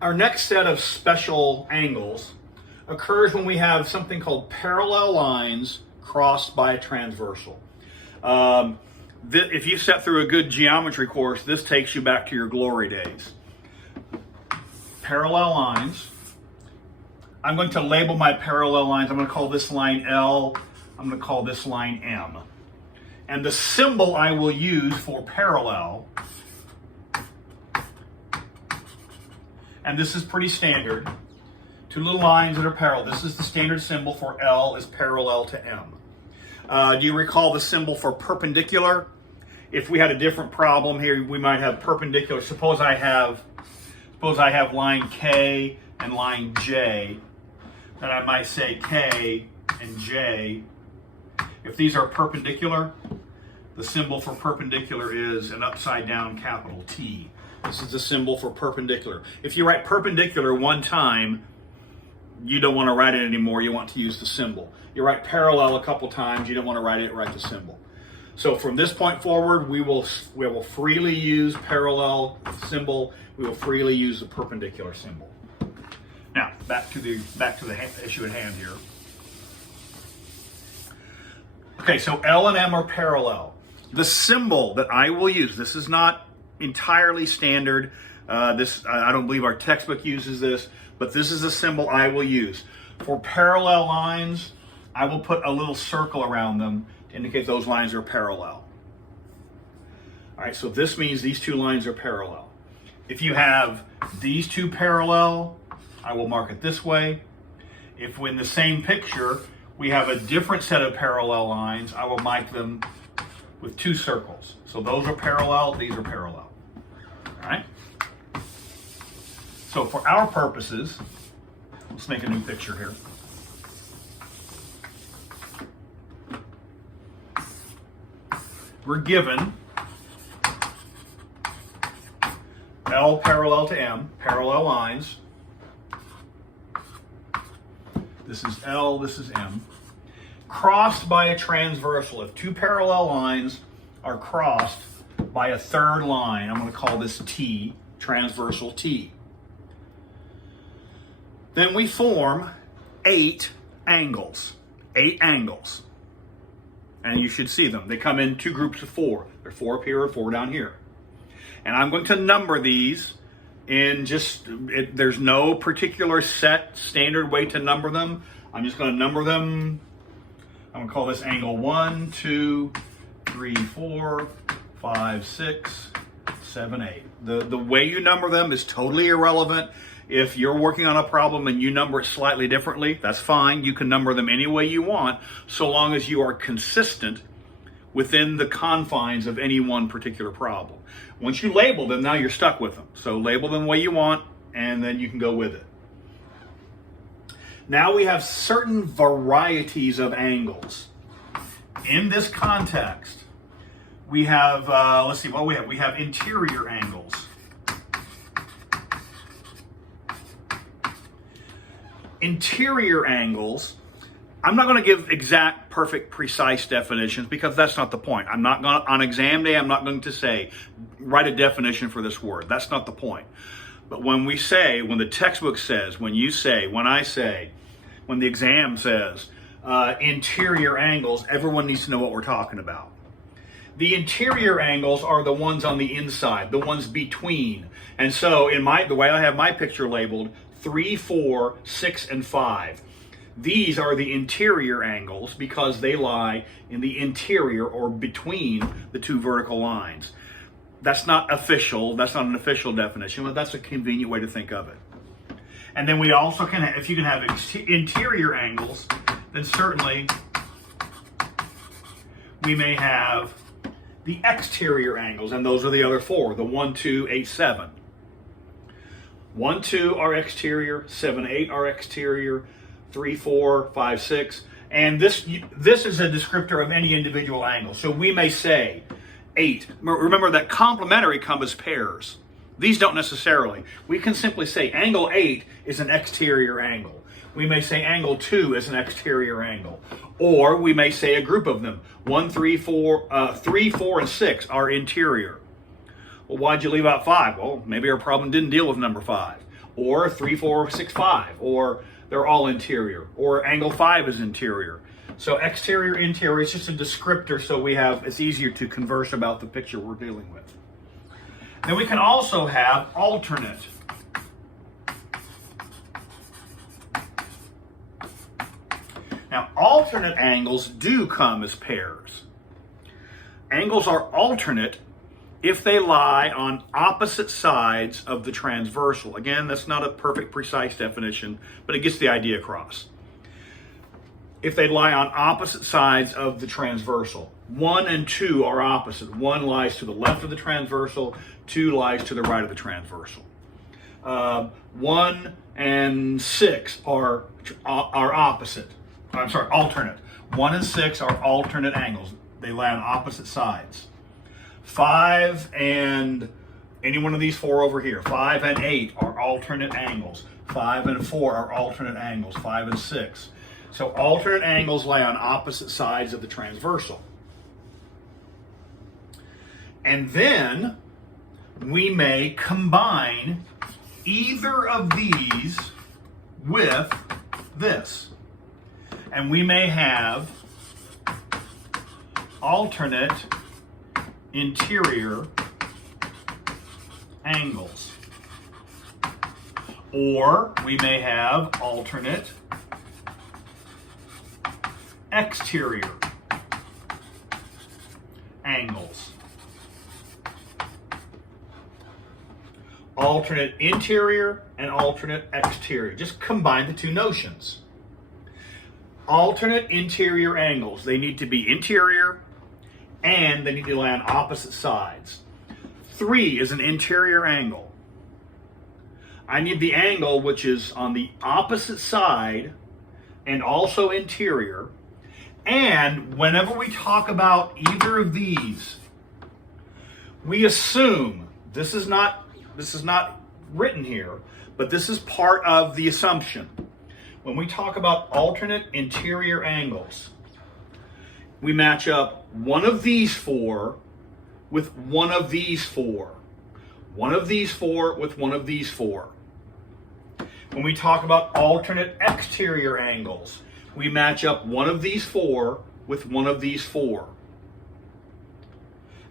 Our next set of special angles occurs when we have something called parallel lines crossed by a transversal. If you've sat through a good geometry course, this takes you back to your glory days. Parallel lines. I'm going to label my parallel lines. I'm going to call this line L. I'm going to call this line M. And the symbol I will use for parallel, and this is pretty standard, two little lines that are parallel. This is the standard symbol for L is parallel to M. Do you recall the symbol for perpendicular? If we had a different problem here, we might have perpendicular. Suppose I have line K and line J, then I might say K and J. If these are perpendicular, the symbol for perpendicular is an upside down capital T. This is the symbol for perpendicular. If you write perpendicular one time, you don't want to write it anymore. You want to use the symbol. You write parallel a couple times, you don't want to write the symbol. So from this point forward, we will freely use parallel symbol. We will freely use the perpendicular symbol. Now, back to the issue at hand here. Okay, so L and M are parallel. The symbol that I will use, this is not entirely standard. I don't believe our textbook uses this, but this is the symbol I will use. For parallel lines, I will put a little circle around them to indicate those lines are parallel. All right, so this means these two lines are parallel. If you have these two parallel, I will mark it this way. If in the same picture we have a different set of parallel lines, I will mark them with two circles. So those are parallel, these are parallel. All right? So for our purposes, let's make a new picture here. We're given L parallel to M, parallel lines. This is L, this is M. Crossed by a transversal. If two parallel lines are crossed by a third line, I'm going to call this T, transversal T. Then we form 8 angles. 8 angles. And you should see them. They come in two groups of 4. There are 4 up here and 4 down here. And I'm going to number these in there's no particular set standard way to number them. I'm just going to number them. I'm going to call this angle 1, 2, 3, 4, 5, 6, 7, 8. The way you number them is totally irrelevant. If you're working on a problem and you number it slightly differently, that's fine. You can number them any way you want, so long as you are consistent within the confines of any one particular problem. Once you label them, now you're stuck with them. So label them the way you want, and then you can go with it. Now we have certain varieties of angles. In this context, we have, let's see what we have. We have interior angles. Interior angles, I'm not going to give exact, perfect, precise definitions because that's not the point. I'm not going to, on exam day, I'm not going to say, write a definition for this word. That's not the point. But when the textbook says, when I say, when the exam says, interior angles, everyone needs to know what we're talking about. The interior angles are the ones on the inside, the ones between. And so the way I have my picture labeled, 3, 4, 6, and 5. These are the interior angles because they lie in the interior or between the two vertical lines. That's not official. That's not an official definition, but that's a convenient way to think of it. And then we also can have, if you can have interior angles, then certainly we may have the exterior angles, and those are the other 4, the 1, 2, 8, 7. 1, 2 are exterior, 7, 8 are exterior, 3, 4, 5, 6. And this is a descriptor of any individual angle. So we may say 8. Remember that complementary come as pairs. These don't necessarily. We can simply say angle 8 is an exterior angle. We may say angle 2 is an exterior angle. Or we may say a group of them. 1, 3, 4, 3, 4, and 6 are interior. Well, why'd you leave out 5? Well, maybe our problem didn't deal with number 5. or 3, 4, 6, 5, or they're all interior, or angle 5 is interior. So exterior, interior, it's just a descriptor so it's easier to converse about the picture we're dealing with. Then we can also have alternate. Now, alternate angles do come as pairs. Angles are alternate if they lie on opposite sides of the transversal. Again, that's not a perfect, precise definition, but it gets the idea across. If they lie on opposite sides of the transversal. 1 and 2 are opposite. 1 lies to the left of the transversal, 2 lies to the right of the transversal. 1 and 6 are opposite. I'm sorry, alternate. 1 and 6 are alternate angles. They lie on opposite sides. 5 and any one of these 4 over here. 5 and 8 are alternate angles. 5 and 4 are alternate angles. 5 and 6. So alternate angles lie on opposite sides of the transversal. And then we may combine either of these with this. And we may have alternate interior angles. Or we may have alternate exterior angles. Alternate interior and alternate exterior. Just combine the two notions. Alternate interior angles. They need to be interior and they need to lie on opposite sides. 3 is an interior angle. I need the angle which is on the opposite side and also interior. And whenever we talk about either of these, we assume, this is not written here, but this is part of the assumption. When we talk about alternate interior angles, we match up one of these 4 with one of these 4. One of these 4 with one of these 4. When we talk about alternate exterior angles, we match up one of these 4 with one of these 4.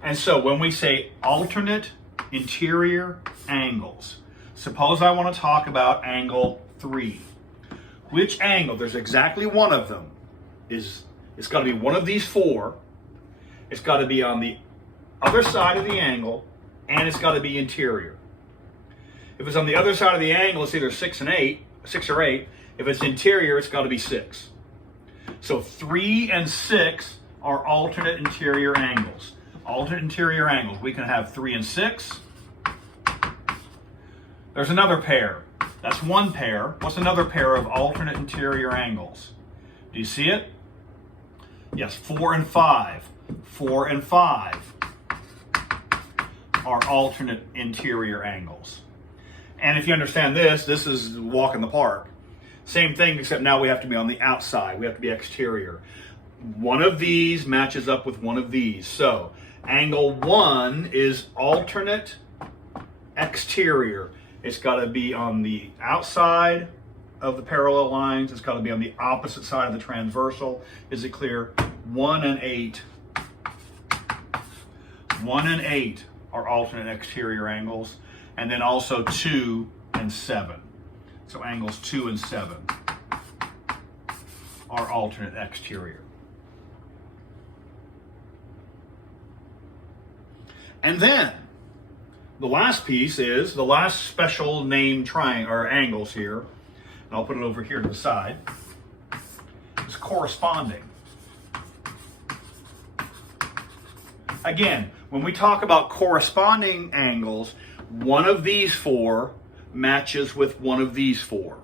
And so when we say alternate interior angles, suppose I want to talk about angle 3. Which angle? There's exactly one of them. It's got to be one of these 4. It's got to be on the other side of the angle, and it's got to be interior. If it's on the other side of the angle, it's either 6 or 8. If it's interior, it's got to be 6. So 3 and 6 are alternate interior angles. Alternate interior angles. We can have 3 and 6. There's another pair. That's one pair. What's another pair of alternate interior angles? Do you see it? Yes, 4 and 5. 4 and 5 are alternate interior angles. And if you understand this is a walk in the park. Same thing, except now we have to be on the outside. We have to be exterior. One of these matches up with one of these. So angle 1 is alternate exterior. It's got to be on the outside of the parallel lines. It's got to be on the opposite side of the transversal. Is it clear? 1 and 8. 1 and 8 are alternate exterior angles. And then also 2 and 7. So angles 2 and 7 are alternate exterior. And then the last piece is the last special named triangle or angles here. And I'll put it over here to the side. It's corresponding. Again, when we talk about corresponding angles, one of these 4 matches with one of these 4.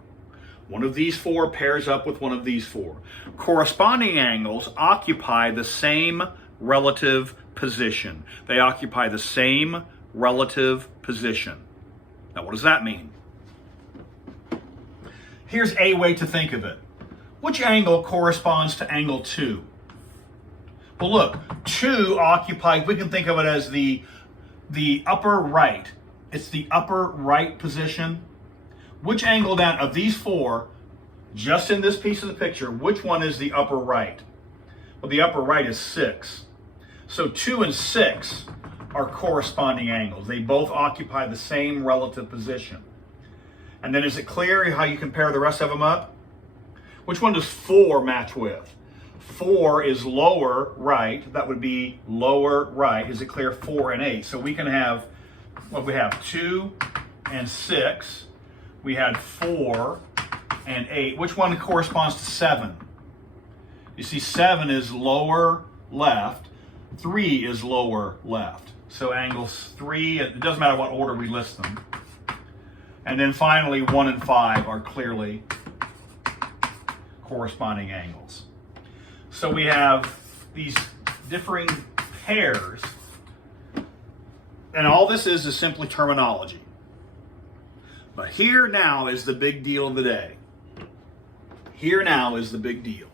One of these 4 pairs up with one of these 4. Corresponding angles occupy the same relative position. They occupy the same relative position. Now, what does that mean? Here's a way to think of it. Which angle corresponds to angle 2? Well, look, 2 occupies, we can think of it as the upper right. It's the upper right position. which angle down of these four, just in this piece of the picture, which one is the upper right? Well, the upper right is 6. So 2 and 6 are corresponding angles. They both occupy the same relative position. And then is it clear how you compare the rest of them up? Which one does 4 match with? 4 is lower right. That would be lower right. Is it clear? 4 and 8. So we can have, what we have, 2 and 6. We had 4 and 8. Which one corresponds to 7? You see 7 is lower left. 3 is lower left. So angles 3, it doesn't matter what order we list them. And then finally 1 and 5 are clearly corresponding angles. So we have these differing pairs, and all this is simply terminology. But here now is the big deal of the day. Here now is the big deal.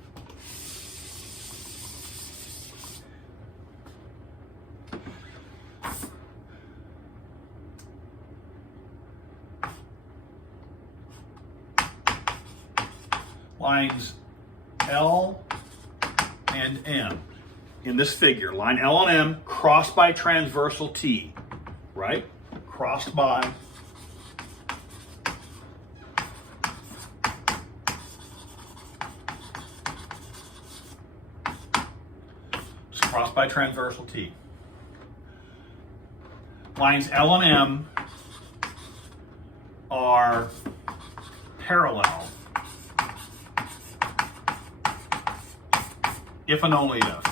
Lines L and M in this figure. Line L and M crossed by transversal T, right? Crossed by. Just crossed by transversal T. Lines L and M are parallel. If and only if.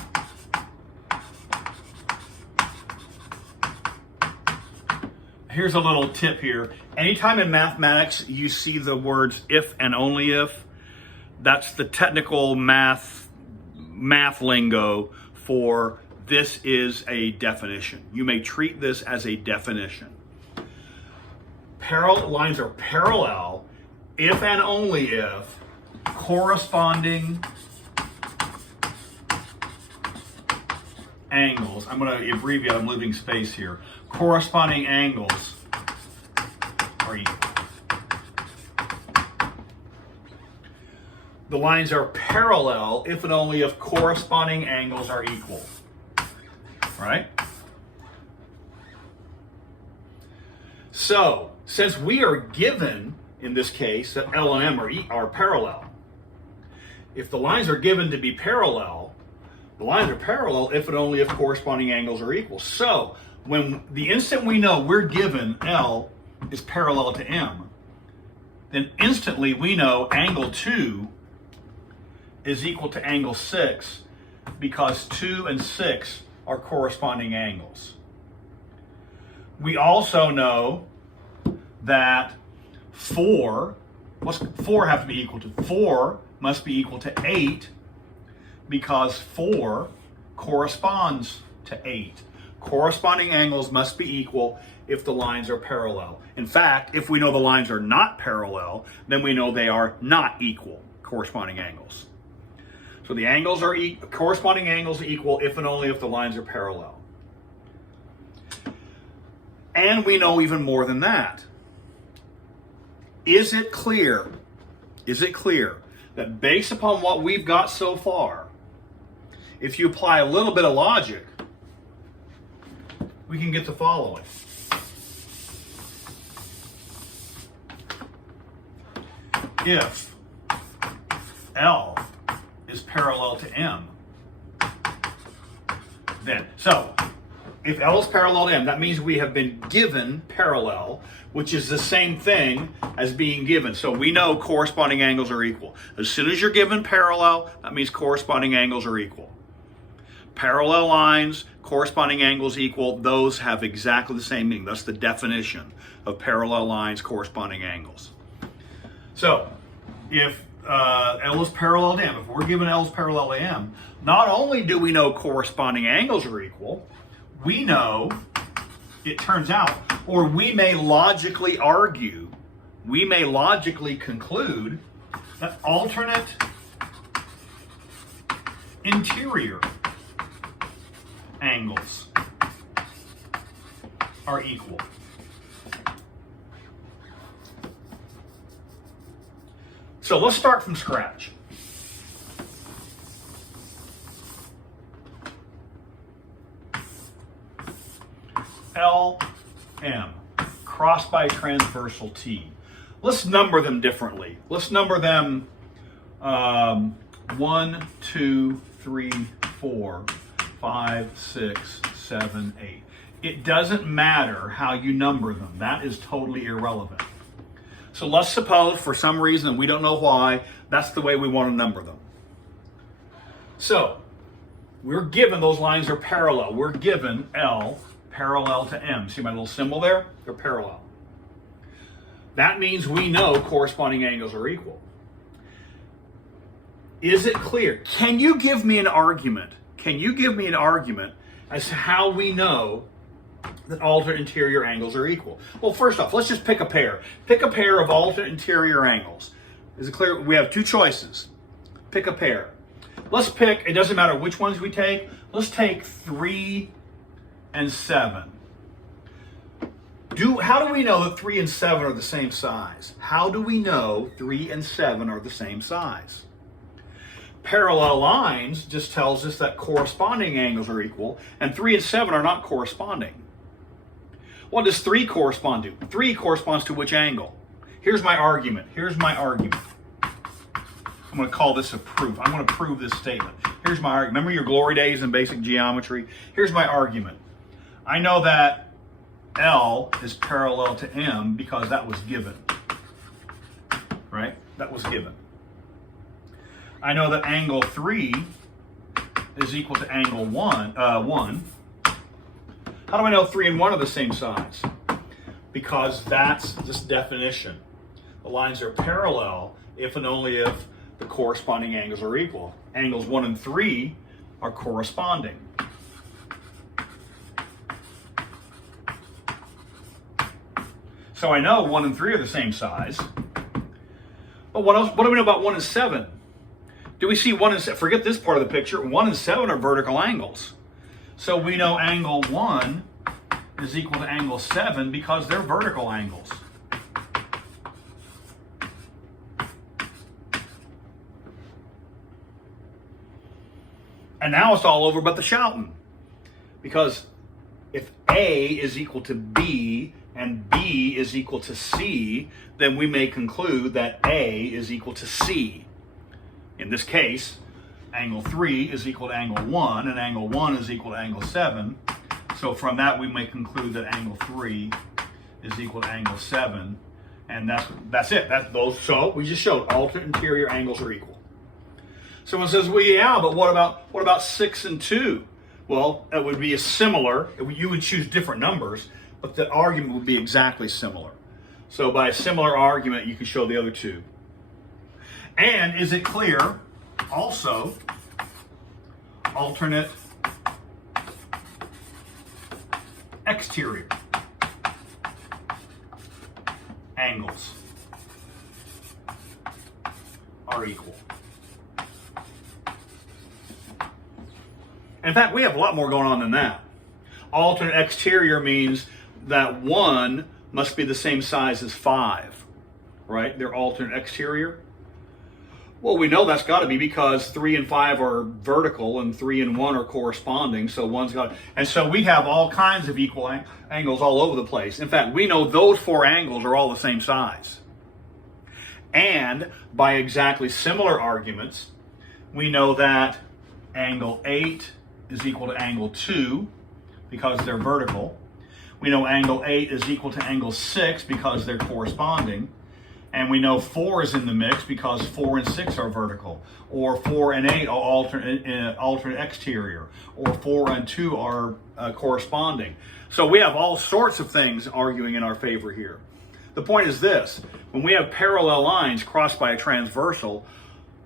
Here's a little tip here. Anytime in mathematics you see the words if and only if, that's the technical math lingo for this is a definition. You may treat this as a definition. Lines are parallel if and only if corresponding angles, I'm going to abbreviate, I'm leaving space here. Corresponding angles are equal. The lines are parallel if and only if corresponding angles are equal. Right? So, since we are given, in this case, that L and M are parallel, if the lines are given to be parallel, the lines are parallel if and only if corresponding angles are equal. So, when the instant we know we're given L is parallel to M, then instantly we know angle 2 is equal to angle 6 because 2 and 6 are corresponding angles. We also know that 4, what's 4 have to be equal to? 4 must be equal to 8 because 4 corresponds to 8. Corresponding angles must be equal if the lines are parallel. In fact, if we know the lines are not parallel, then we know they are not equal corresponding angles. So the angles are corresponding angles are equal if and only if the lines are parallel. And we know even more than that. Is it clear that based upon what we've got so far, if you apply a little bit of logic, we can get the following. If L is parallel to M, then, so if L is parallel to M, that means we have been given parallel, which is the same thing as being given. So we know corresponding angles are equal. As soon as you're given parallel, that means corresponding angles are equal. Parallel lines, corresponding angles equal, those have exactly the same meaning. That's the definition of parallel lines, corresponding angles. So, if L is parallel to M, if we're given L is parallel to M, not only do we know corresponding angles are equal, we know, it turns out, or we may logically argue, we may logically conclude that alternate interior angles are equal. So let's start from scratch. LM, crossed by transversal T. Let's number them differently. Let's number them 1, 2, 3, 4, 5, 6, 7, 8. It doesn't matter how you number them. That is totally irrelevant. So let's suppose, for some reason, we don't know why, that's the way we want to number them. So we're given those lines are parallel. We're given L parallel to M. See my little symbol there? They're parallel. That means we know corresponding angles are equal. Is it clear? Can you give me an argument? Can you give me an argument as to how we know that alternate interior angles are equal? Well, first off, let's just pick a pair. Pick a pair of alternate interior angles. Is it clear? We have two choices. Pick a pair. Let's pick, it doesn't matter which ones we take. Let's take 3 and 7. How do we know that 3 and 7 are the same size? How do we know 3 and 7 are the same size? Parallel lines just tells us that corresponding angles are equal, and 3 and 7 are not corresponding. What does 3 correspond to? 3 corresponds to which angle? Here's my argument. Here's my argument. I'm going to call this a proof. I'm going to prove this statement. Here's my argument. Remember your glory days in basic geometry? Here's my argument. I know that L is parallel to M because that was given. Right? That was given. I know that angle 3 is equal to angle 1. How do I know 3 and 1 are the same size? Because that's this definition. The lines are parallel if and only if the corresponding angles are equal. Angles 1 and 3 are corresponding. So I know 1 and 3 are the same size. But what else? What do we know about 1 and 7? Do we see 1 and 7? Forget this part of the picture. 1 and 7 are vertical angles. So we know angle 1 is equal to angle 7 because they're vertical angles. And now it's all over but the shouting. Because if A is equal to B and B is equal to C, then we may conclude that A is equal to C. In this case, angle 3 is equal to angle 1, and angle 1 is equal to angle 7. So from that, we may conclude that angle 3 is equal to angle 7, and that's it. So we just showed alternate interior angles are equal. Someone says, well, yeah, but what about 6 and 2? Well, it would be a similar. You would choose different numbers, but the argument would be exactly similar. So by a similar argument, you can show the other two. And is it clear also alternate exterior angles are equal? In fact, we have a lot more going on than that. Alternate exterior means that 1 must be the same size as 5, right? They're alternate exterior. Well, we know that's got to be because 3 and 5 are vertical and 3 and 1 are corresponding. So one's got, and so we have all kinds of equal angles all over the place. In fact, we know those 4 angles are all the same size. And by exactly similar arguments, we know that angle 8 is equal to angle 2 because they're vertical. We know angle 8 is equal to angle 6 because they're corresponding. And we know 4 is in the mix because 4 and 6 are vertical, or 4 and 8 are alternate exterior, or 4 and 2 are corresponding. So we have all sorts of things arguing in our favor here. The point is this: when we have parallel lines crossed by a transversal,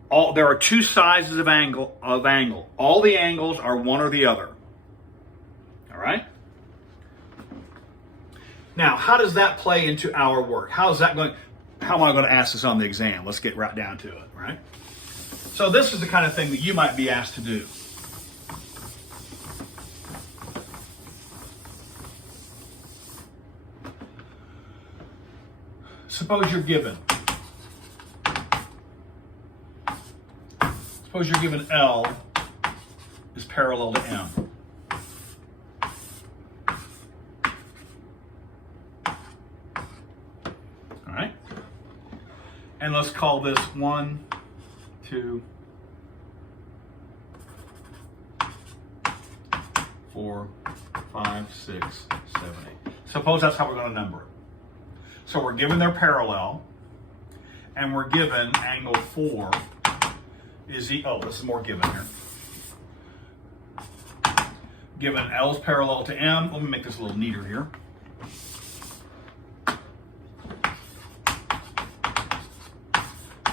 there are 2 sizes of angle. All the angles are one or the other. All right? Now, how does that play into our work? How am I going to ask this on the exam? Let's get right down to it, right? So this is the kind of thing that you might be asked to do. Suppose you're given Suppose you're given L is parallel to M. All right. And let's call this 1, 2, 4, 5, 6, 7, 8. Suppose that's how we're going to number it. So we're given their parallel, and we're given angle 4 is this is more given here. Given L is parallel to M. Let me make this a little neater here.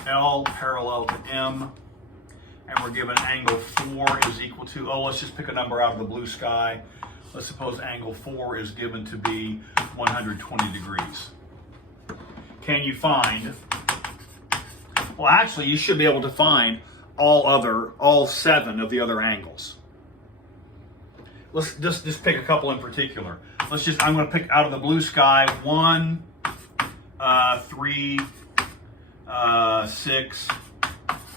L parallel to M, and we're given angle 4 is equal to, let's just pick a number out of the blue sky. Let's suppose angle 4 is given to be 120 degrees. Can you find, well, actually, you should be able to find all 7 of the other angles. Let's just pick a couple in particular. I'm going to pick out of the blue sky 1, 3, 6,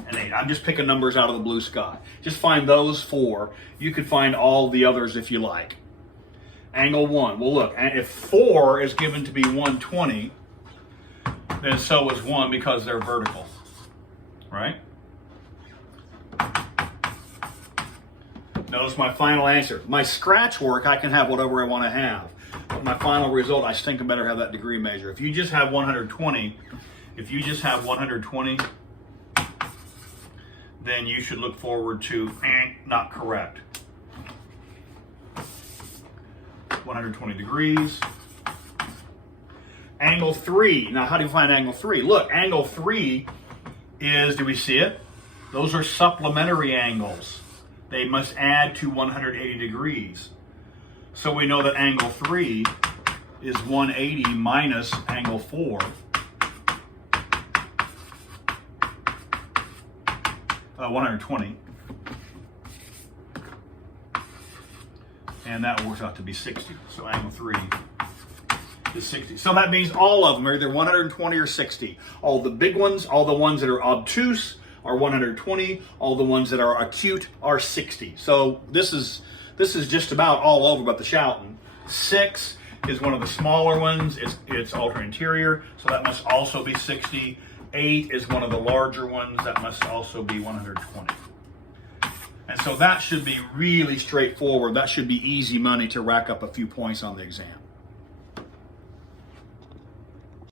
and 8. I'm just picking numbers out of the blue sky. Just find those 4. You could find all the others if you like. Angle 1. Well, look, if 4 is given to be 120, then so is 1 because they're vertical, right? Notice my final answer. My scratch work, I can have whatever I want to have. But my final result, I think I better have that degree measure. If you just have 120, then you should look forward to not correct. 120 degrees. Angle 3. Now, how do you find angle 3? Look, angle 3 is, do we see it? Those are supplementary angles. They must add to 180 degrees. So we know that angle 3 is 180 minus angle 4. Uh, 120. And that works out to be 60. So angle 3 is 60. So that means all of them are either 120 or 60. All the big ones, all the ones that are obtuse are 120. All the ones that are acute are 60. So this is just about all over but the shouting. 6 is one of the smaller ones. It's ultra interior, so that must also be 60. 8 is one of the larger ones. That must also be 120. And so that should be really straightforward. That should be easy money to rack up a few points on the exam.